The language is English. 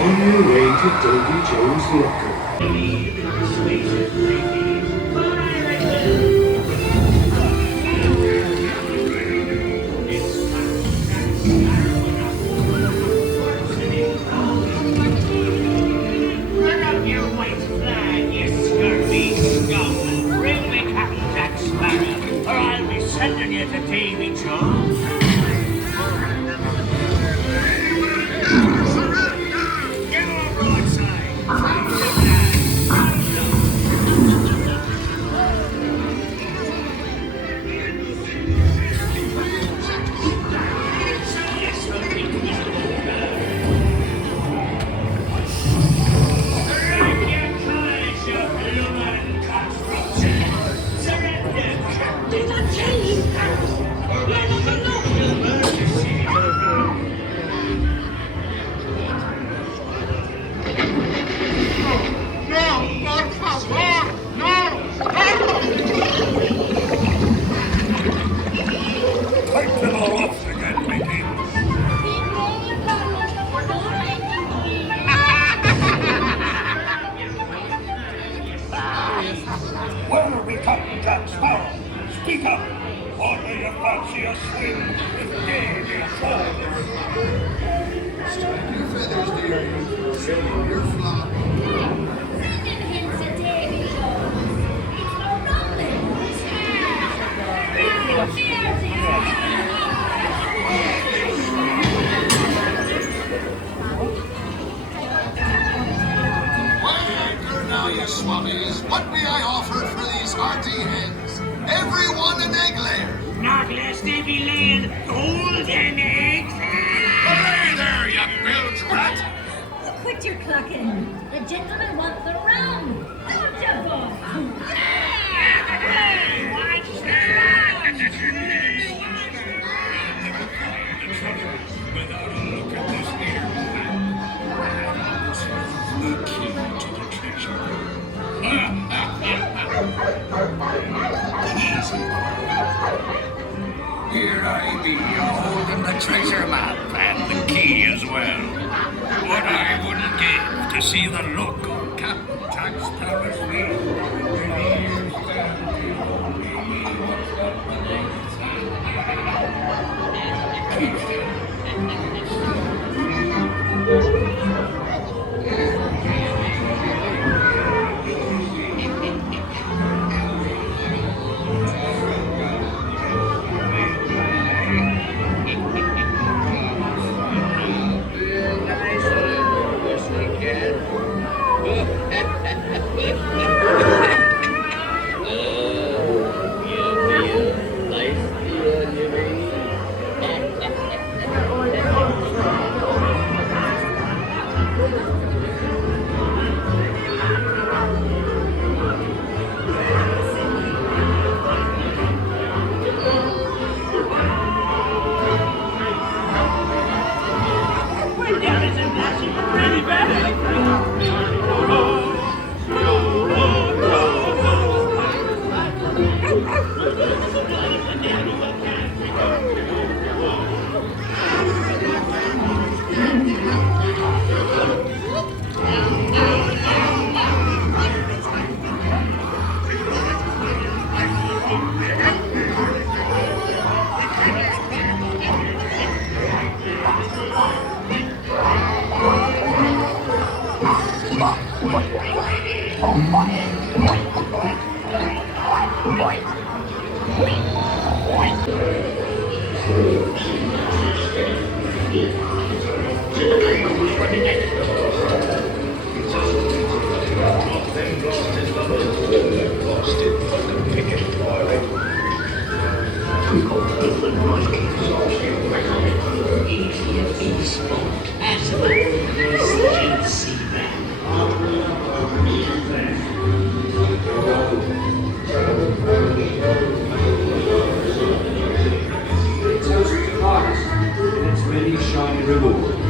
On your way to Davy Jones' locker. Run up your white flag, you scurvy scum, and bring me Captain Jack Sparrow, or I'll be sending you to Davy Jones. Give him a broadside. Take to the lofts again, Mickey. Where are we Captain Jack Sparrow? Speak up! Or do you fancy a swim with Davy Jones? Strike your feathers, dearie. Save your flock. Well, now, you swabbies, what may I offer for these hearty hens? Everyone an egg layer. Not lest they be laying golden eggs. Hey there, you bilge rat! Quit your clucking. The gentlemen want the rum. Don't you, boy? What's that? Without a look at this here map, the key to the treasure. Here I be, holding the treasure map and the key as well. What I wouldn't give to see the look on Captain Jack Sparrow's face when he is Shiny reward.